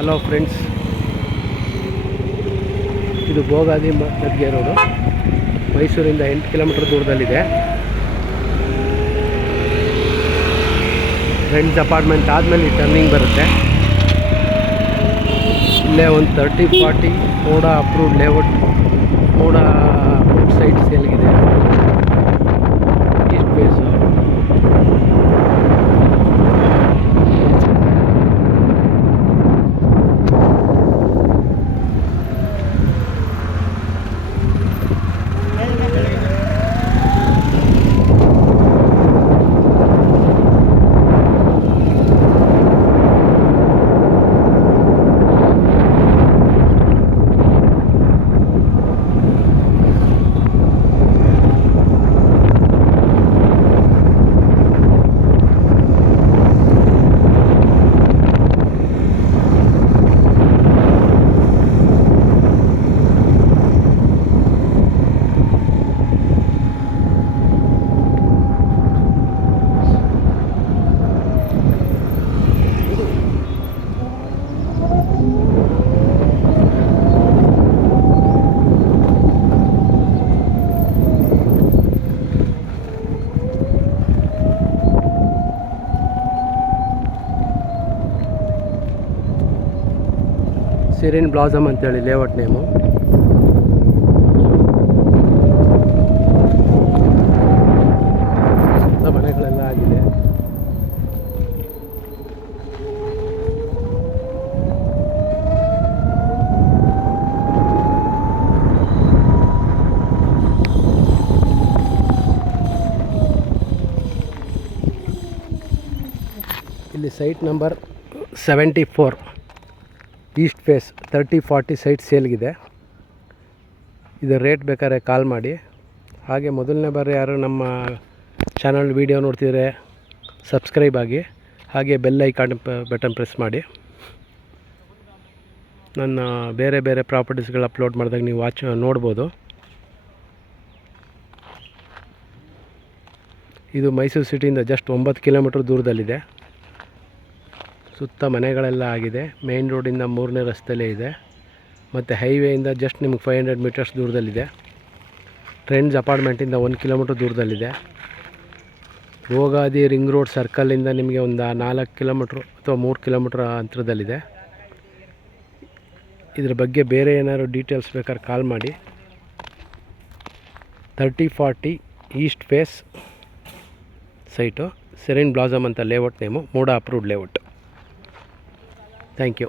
Hello friends, ಇದು ಭೋಗಾದಿ ಮಧ್ಯೆ road, ಮೈಸೂರಿಂದ 8 ಕಿಲೋಮೀಟರ್ ದೂರದಲ್ಲಿದೆ. ಫ್ರೆಂಡ್ಸ್ ಅಪಾರ್ಟ್ಮೆಂಟ್ ಆದಮೇಲೆ ಟರ್ನಿಂಗ್ ಬರುತ್ತೆ. ಇಲ್ಲೇ ಒಂದು 30-40 ಮೋಡ ಅಪ್ರೂವ್ಡ್ ಲೇಔಟ್, ಮೋಡ ಅಪ್ರೂವ್ಡ್ ಸೈಟ್ ಸೇಲ್ಗಿದೆ. East face. ಸಿರಿನ್ ಬ್ಲಾಸಮ್ ಅಂತೇಳಿ ಲೇಔಟ್ ನೇಮು. ಮನೆಗಳೆಲ್ಲ ಆಗಿದೆ. ಇಲ್ಲಿ site number 74 east face 30-40 site ಸೇಲ್ಗಿದೆ. ಇದು ರೇಟ್ ಬೇಕಾದ್ರೆ ಕಾಲ್ ಮಾಡಿ. ಹಾಗೆ ಮೊದಲನೇ ಬಾರಿ ಯಾರು ನಮ್ಮ ಚಾನಲ್ ವೀಡಿಯೋ ನೋಡ್ತಿದ್ರೆ ಸಬ್ಸ್ಕ್ರೈಬ್ ಆಗಿ, ಹಾಗೆ ಬೆಲ್ ಐಕಾನ್ ಬಟನ್ ಪ್ರೆಸ್ ಮಾಡಿ. ನನ್ನ ಬೇರೆ ಬೇರೆ ಪ್ರಾಪರ್ಟೀಸ್ಗಳು ಅಪ್ಲೋಡ್ ಮಾಡಿದಾಗ ನೀವು ನೋಡ್ಬೋದು. ಇದು ಮೈಸೂರು ಸಿಟಿಯಿಂದ ಜಸ್ಟ್ 9 ಕಿಲೋಮೀಟ್ರ್ ದೂರದಲ್ಲಿದೆ. ಸುತ್ತ ಮನೆಗಳೆಲ್ಲ ಆಗಿದೆ. ಮೇನ್ ರೋಡಿಂದ 3ನೇ ರಸ್ತೆಯಲ್ಲೇ ಇದೆ. ಮತ್ತು ಹೈವೇಯಿಂದ ಜಸ್ಟ್ ನಿಮಗೆ 500 ಮೀಟರ್ಸ್ ದೂರದಲ್ಲಿದೆ. ಟ್ರೆಂಡ್ಸ್ ಅಪಾರ್ಟ್ಮೆಂಟಿಂದ 1 ಕಿಲೋಮೀಟ್ರ್ ದೂರದಲ್ಲಿದೆ. ಭೋಗಾದಿ ರಿಂಗ್ ರೋಡ್ ಸರ್ಕಲಿಂದ ನಿಮಗೆ ಒಂದು 4 ಕಿಲೋಮೀಟ್ರು ಅಥವಾ 3 ಕಿಲೋಮೀಟ್ರ್ ಅಂತರದಲ್ಲಿದೆ. ಇದ್ರ ಬಗ್ಗೆ ಬೇರೆ ಏನಾದ್ರು ಡೀಟೇಲ್ಸ್ ಬೇಕಾದ್ರೆ ಕಾಲ್ ಮಾಡಿ. 30-40 east face site, Serene Blossom ಅಂತ ಲೇಔಟ್ ನೇಮು, ಮೋಡ ಅಪ್ರೂವ್ಡ್ ಲೇಔಟ್. Thank you.